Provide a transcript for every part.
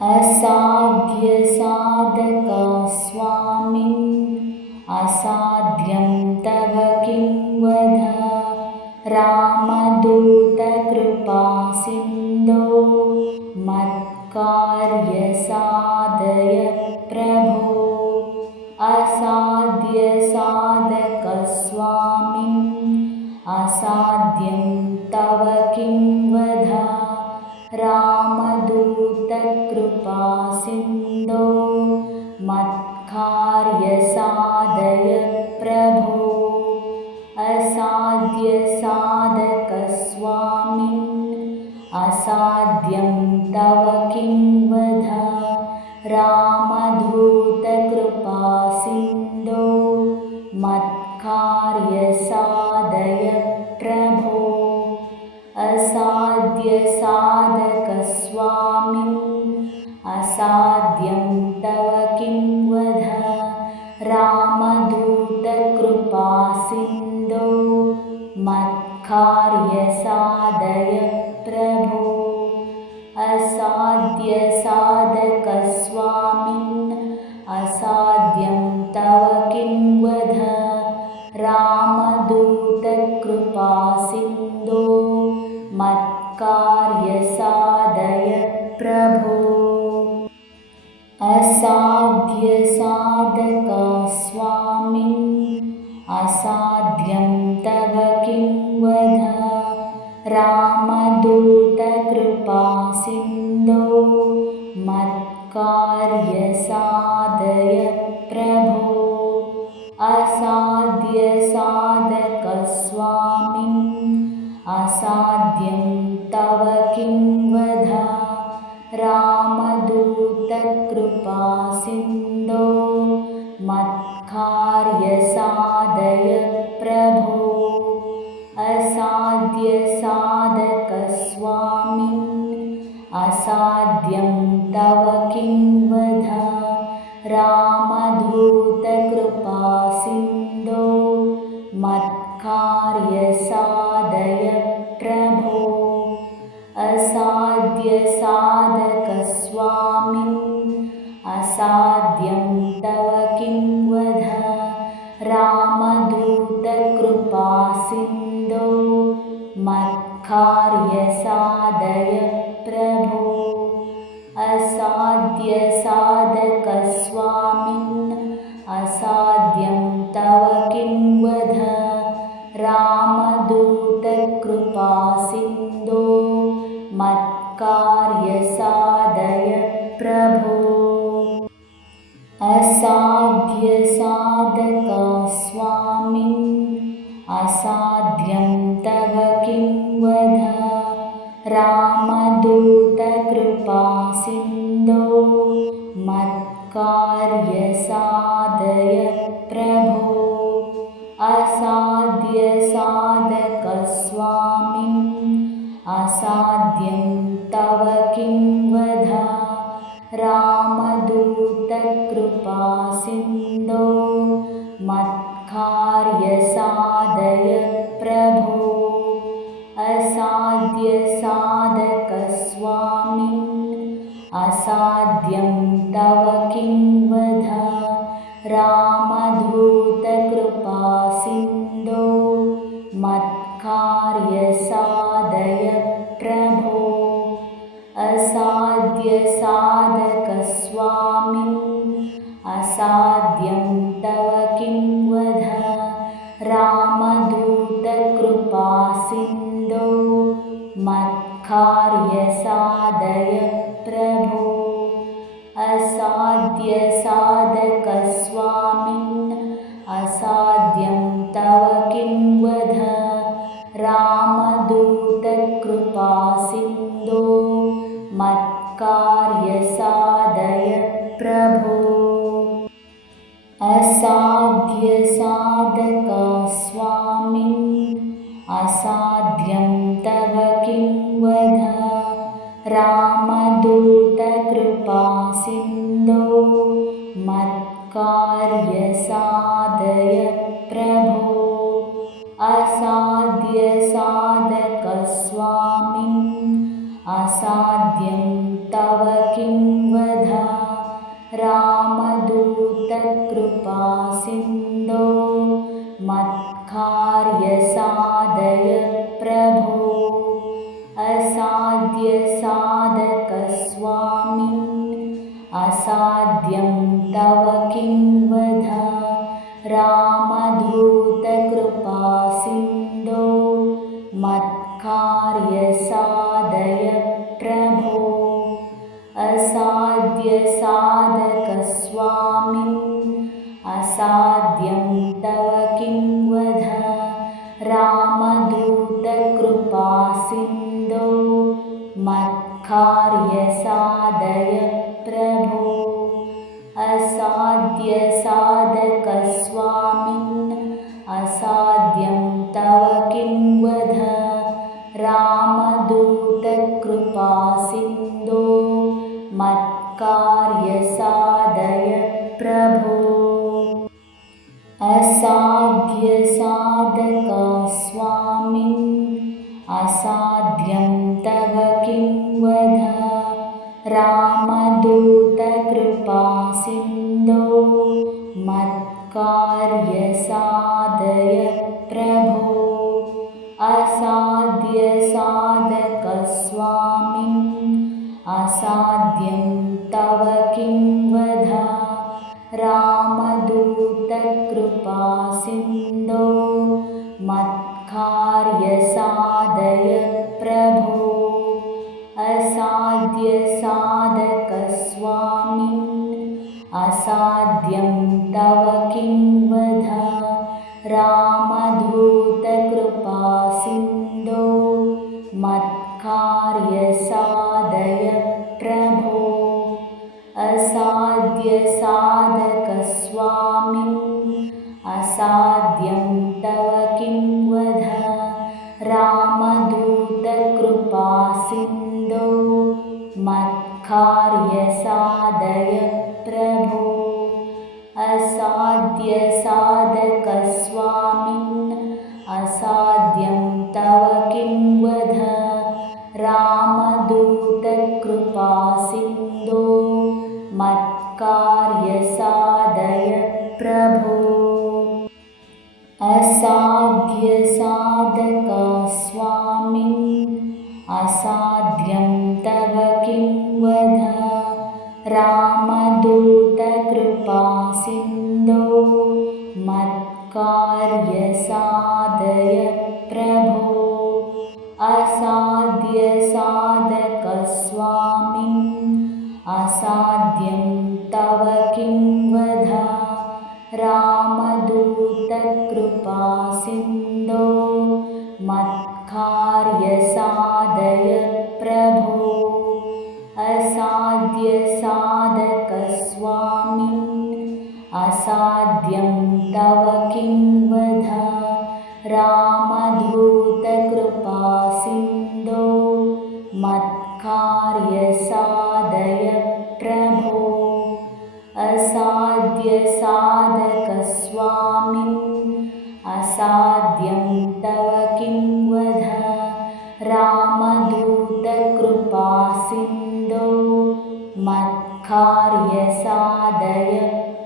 असाध्यसाधका स्वामिन् असाध्यं तव किं वद रामदूतकृपासिन्धो मत्कार्यसाधय प्रभो असाध्यसाधकस्वामिन् असाध्यं तव किं वद रामदूतकृपासिन्धो मत्कार्यसाधय प्रभो असाध्यसाधकस्वामिन् असाध्यं तव किं वद रामदूतकृपासिन्धो मत्कार्यसाधय प्रभो असाध्यसाधकस्वामिन् असाध्यं तव किं वद रामदूतकृपासिन्धो मत्कार्यसाधय प्रभो असाध्यसाधकस्वामिन् असाध्यं तव किं वद रामदूतकृपासिन्धो मत्कार्यसाधय प्रभो असाध्यसाधका स्वामिन् असाध्यं तव किं वद रामदूतकृपासिन्धो मत्कार्यसाधय प्रभो असाध्यसाधकस्वामिन् असाध्यं तव किं वद रामदूतकृपासिन्धो मत्कार्यसाधय प्रभो असाध्यसाधकस्वामिन् असाध्यं तव किं वद रामदूतकृपासिन्धो मत्कार्यसाधय प्रभो असाध्यसाधकस्वामिन् असाध्यं तव किं वद रामदूतकृपासिन्धो मत्कार्यसाधय प्रभो असाध्यसाधकस्वामिन् असाध्यं तव किं वद रामदूतकृपासिन्धो मत्कार्यसाधय प्रभो असाध्यसाधका स्वामिन् असाध्यं तव किं वद रामदूतकृपासिन्धो मत्कार्यसाधय प्रभो असाध्यसाधकस्वामिन् असाध्यं तव किं वद रामदूतकृपासिन्धो मत्कार्यसाधय प्रभो असाध्यसाधकस्वामिन् असाध्यं तव किं वद रामदूतकृपासिन्धो मत्कार्यसाधय प्रभो असाध्यसाधकस्वामिन् असाध्यं तव किं वद रामदूतकृपासिन्धो मत्कार्यसाधय प्रभो असाध्यसाधकस्वामिन् असाध्यं तव किं वद रामदूतकृपासिन्धो मत्कार्यसाधय प्रभो असाध्यसाधका स्वामिन् असाध्यं तव किं वद रामदूतकृपासिन्धो मत्कार्यसाधय प्रभो असाध्यसाधकस्वामिन् असाध्यं तव किं कृपासिन्धो मत्कार्यसाधय प्रभो असाध्यसाधकस्वामिन् असाध्यं तव किं वद रामदूतकृपासिन्धो मत्कार्यसाधय प्रभो असाध्यसाधकस्वामिन् असाध्यं तव किं वद रामदूतकृपासिन्धो मत्कार्यसाधय प्रभो असाध्यसाधकस्वामिन् असाध्यं तव किं वद रामदूतकृपासिन्धो मत्कार्यसाधय प्रभो असाध्यसाधकस्वामिन् असाध्यं तव किं वद रामदूतकृपासिन्धो मत्कार्यसाधय प्रभो असाध्यसाधकस्वामिन् असाध्यं तव किं वद रामदूतकृपासिन्धो मत्कार्यसाधय प्रभो असाध्यसाधकस्वामिन् असाध्यं तव किं वद रामदूतकृपासिन्धो मत्कार्यसाधय प्रभो असाध्यसाधकस्वामिन् असाध्यं तव किं वद रामदूतकृपासिन्धो मत्कार्यसाधय प्रभो असाध्यसाधकस्वामिन् असाध्यं तव किं वद रामदूतकृपासिन्धो मत्कार्यसाधय प्रभो असाध्यसाधकस्वामिन् असाध्यं तव किं वद रामदूतकृपासिन्धो मत्कार्यसाधय प्रभो असाध्यसाधकस्वामिन् असाध्यं तव किं वद रामदूतकृपासिन्धो मत्कार्यसाधय प्रभो असाध्यसाधकस्वामिन् असाध्यं तव किं वद रामदूतकृपासिन्धो मत्कार्यसाधय प्रभो असाध्यसाधकस्वामिन् असाध्यं तव किं वद रामदूतकृपासिन्धो मत्कार्यसाधय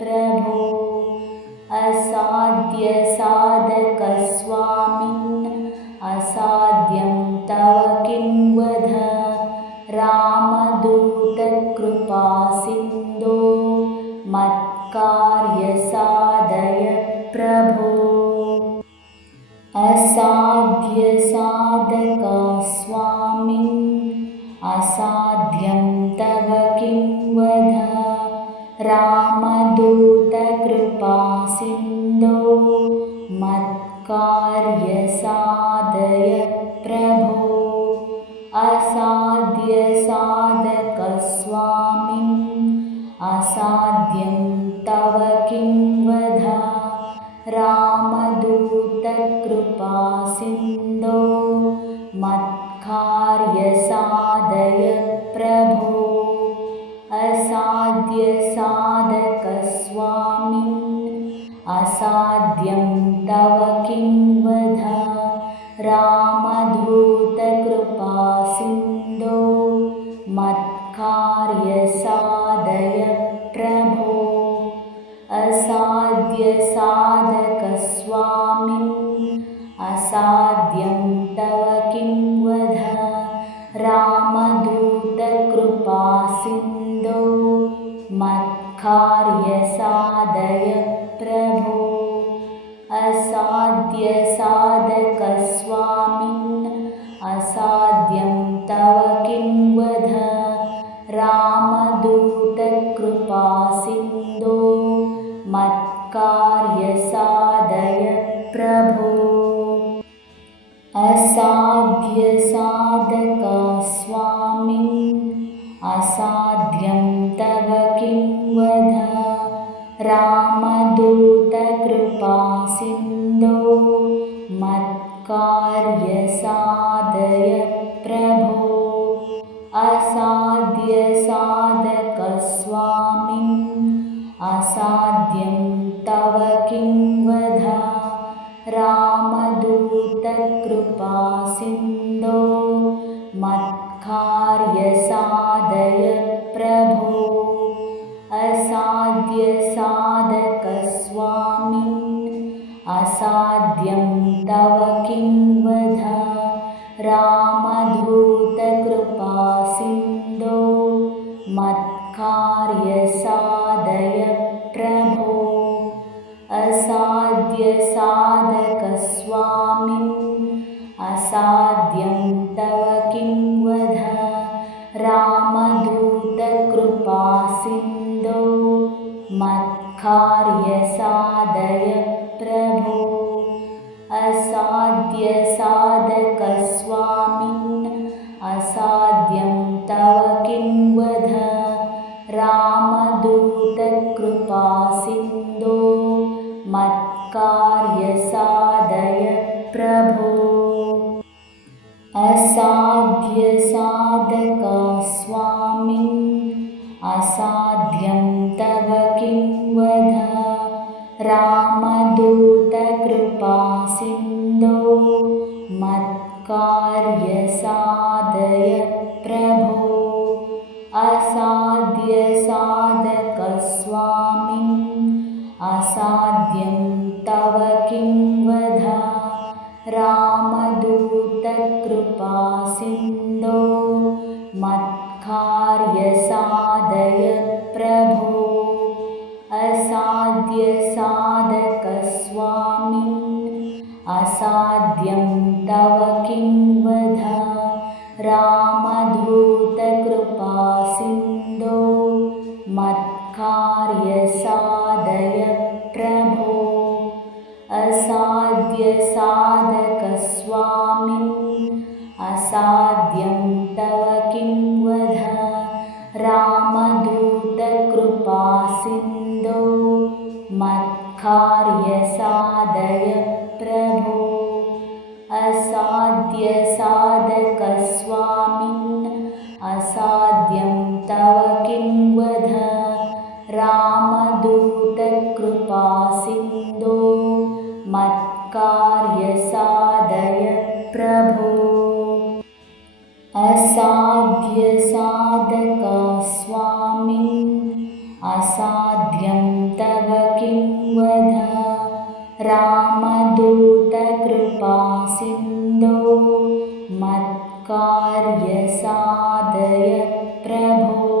प्रभो असाध्यसाधकस्वामिन् असाध्यं तव किं वद रामदूतकृपासिन्धो मत्कार्यसाधय प्रभो असाध्यसाधकस्वामिन् असाध्यं तव किं वद रामदूतकृपासिन्धो मत्कार्यसाधय प्रभो असाध्यसाधकस्वामिन् असाध्यं तव किं वद रामदूतकृपासिन्धो मत्कार्यसाधय प्रभो असाध्यसाधकस्वामिन् असाध्यं तव किं वद रामदूतकृपासिन्धो मत्कार्यसाधय प्रभो असाध्य साधक स्वामिन् असाध्यं तव किं वद रामदूत कृपा सिन्धो मत्कार्य साधय प्रभो असाध्य साधक स्वामिन् असाध्यं तव किं वद रामदूत कृपा सिन्धो मत्कार्य साधय प्रभो असाध्य साधक स्वामिन् असाध्यं तव किं वद रामदूत कृपा सिन्धो मत्कार्य साधय प्रभो असाध्य साधक स्वामिन् असाध्यं तव किं वद रामदूत कृपा सिन्धो मत्कार्य साधय प्रभो असाध्य साधक स्वामिन् असाध्यं तव किं वद रामदूत कृपा सिन्धो मत्कार्य साधय प्रभो असाध्य साधक स्वामिन् असाध्यं तव किं वद रामदूत कृपा सिन्धो मत्कार्य साधय प्रभो असाध्य साधक स्वामिन् असाध्यं तव किं वद रामदूत कृपा सिन्धो मत्कार्य साधय प्रभो असाध्य साधक स्वामिन् असाध्यं तव किं वद रामदूत कृपा सिन्धो मत्कार्य साधय प्रभो असाध्य साधक स्वामिन् असाध्यं तव किं वद रामदूत कृपा सिन्धो मत्कार्य साधय प्रभो असाध्य साधक स्वामिन् असाध्यं तव किं वद रामदूत कृपा सिन्धो मत्कार्य साधय प्रभो असाध्य साधक स्वामिन् असाध्यं तव किं वद रामदूत कृपा सिन्धो मत्कार्य साधय प्रभो असाध्य साधक स्वामिन् असाध्यं तव किं वद रामदूत कृपा सिन्धो मत्कार्य साधय प्रभो असाध्य साधक स्वामिन् असाध्यं तव किं वद रामदूत कृपा सिन्धो मत्कार्य साधय प्रभो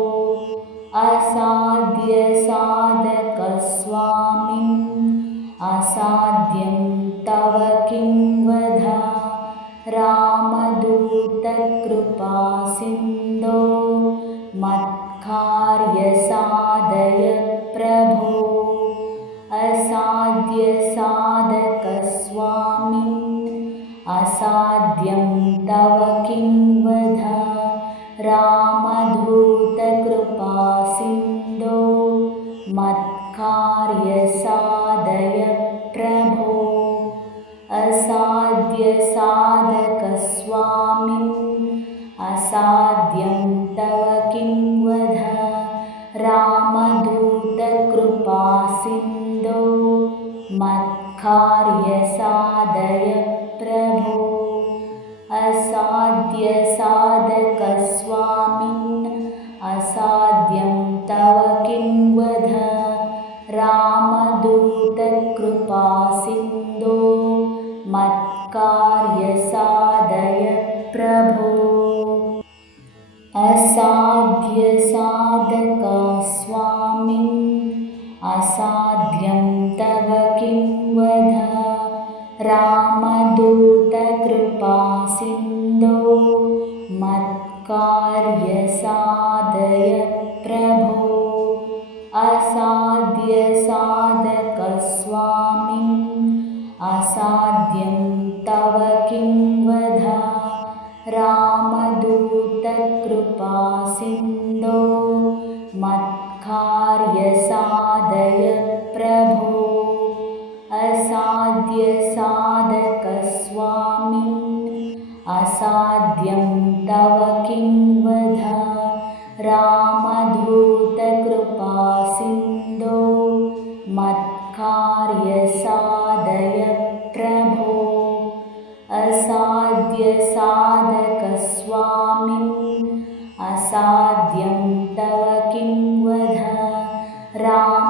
असाध्य साधक स्वामिन् असाध्यं तव किं वद रामदूत कृपा सिन्धो मत्कार्य साधय प्रभो असाध्य साधक स्वामिन् असाध्यं तव किं वद रामदूत कृपा सिन्धो मत्कार्य साधय प्रभो असाध्य साधक स्वामिन् असाध्यं तव किं वद रामदूत कृपा सिन्धो मत्कार्य साधय प्रभो असाध्य साधक स्वामिन् असाध्यं तव किं वद रामदूतकृपासिन्धो मत्कार्यसाधय प्रभो। असाध्यसाधका स्वामिन् असाध्यं तव किं वद। रामदूतकृपासिन्धो मत्कार्यसाधय प्रभो। असाध्यसाधकस्वामिन् असाध्यं तव किं वद। रामदूतकृपासिन्धो मत्कार्यसाधय प्रभो। असाध्यसाधकस्वामिन् असाध्यं तव किं वद। रामदूतकृपासिन्धो मत्कार्यसाधय प्रभो। असाध्यसाधकस्वामिन् असाध्यं तव किं वद। रामदूतकृपासिन्धो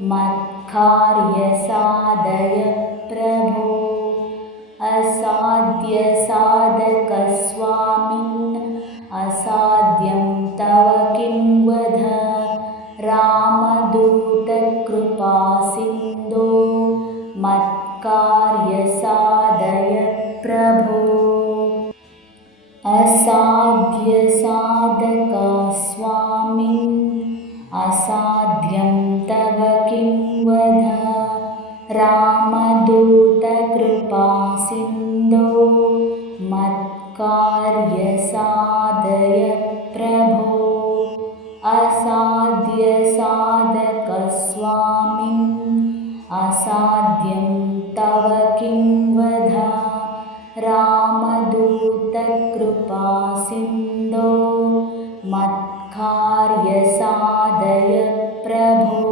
मत्कार्यसाधय प्रभो। असाध्यसाधकस्वामिन् असाध्यं तव किं वद। रामदूतकृपासिन्धो मत्कार्यसाधय प्रभो। असाध्यसाधका स्वामिन् असाध्यं तव किं वद। रामदूतकृपासिन्धो मत्कार्यसाधय प्रभो। असाध्यसाधकस्वामिन् असाध्यं तव किं वद। रामदूतकृपासिन्धो मत्कार्यसाधय प्रभो।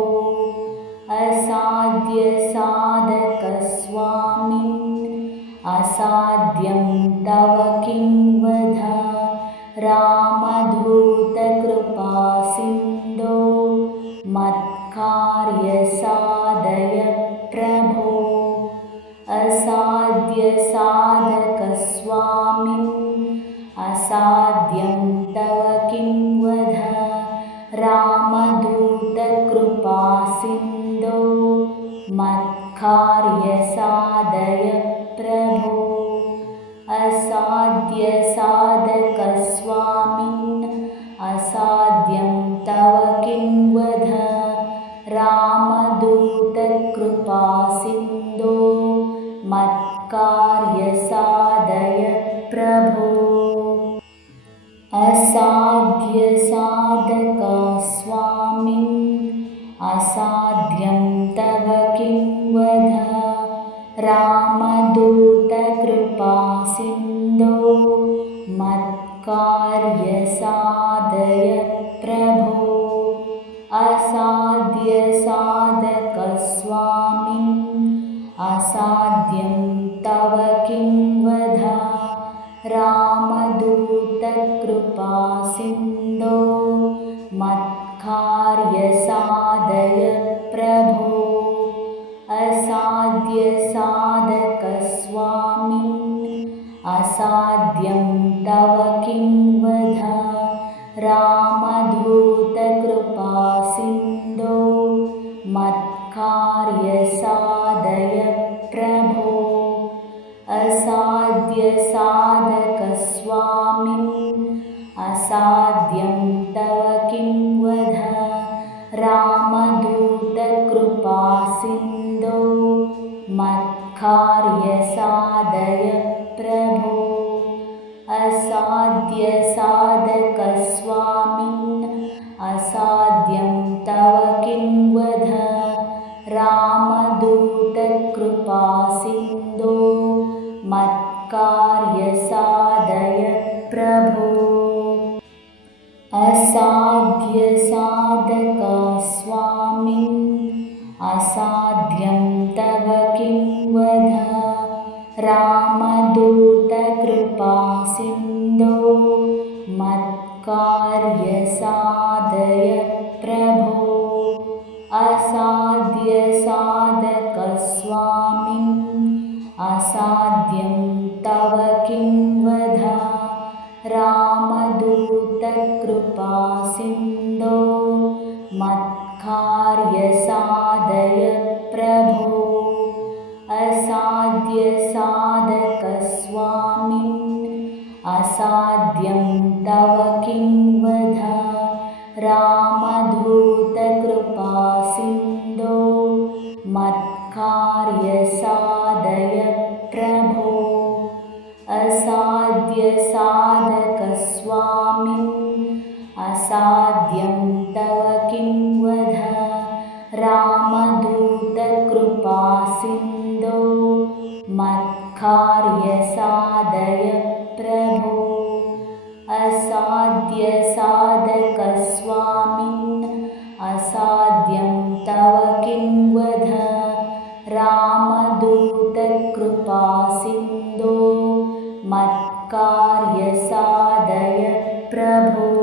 असाध्यसाधकस्वामिन् असाध्यं तव किं वद। रामदूतकृपासिन्धो मत्कार्यसाधय प्रभो। असाध्यसाधकस्वामिन् असाध्यं तव किं वद। रामदूतकृपासिन्धो मत्कार्यसाधय प्रभो। असाध्यसाधकस्वामिन् असाध्यं तव किं वद। रामदूतकृपासिन्धो मत्कार्यसाधय प्रभो। असाध्यसाधका स्वामिन् असाध्यं तव किं वद। रामदूतकृपासिन्धो मत्कार्यसाधय प्रभो। असाध्यसाधकस्वामिन् असाध्यं तव किं वद। रामदूतकृपासिन्धो मत्कार्यसाधय प्रभो। असाध्यसाधकस्वामिन् असाध्यं तव किं वद। रामदूतकृपासिन्धो मत्कार्यसाधय प्रभो। असाध्यसाधकस्वामिन् असाध्यं तव किं वद। रामदूतकृपासिन्धो मत्कार्यसाधय प्रभो। असाध्यसाधकस्वामिन् असाध्यं तव किं वद। रामदूतकृपासिन्धो मत्कार्यसाधय प्रभो। असाध्यसाधका स्वामिन् असाध्यं तव किं वद। रामदूतकृपासिन्धो मत्कार्यसाधय मत्कार्यसाधय प्रभो असाध्यसाधकस्वामिन् असाध्यं तव किं वद रामदूतकृपासिन्धो मत्कार्यसाधय प्रभो असाध्यसाधकस्वामिन् असाध्यं तव किं वद रामदूतकृपासिन्धो मत्कार्यसाधय प्रभो असाध्यसाधकस्वामिन् असाध्यं तव किं वद रामदूतकृपासिन्धो मत्कार्यसाधय प्रभो असाध्यसाधकस्वामिन् असाध्यं तव किं वद रामदूतकृपासिन्धो मत्कार्यसाधय प्रभो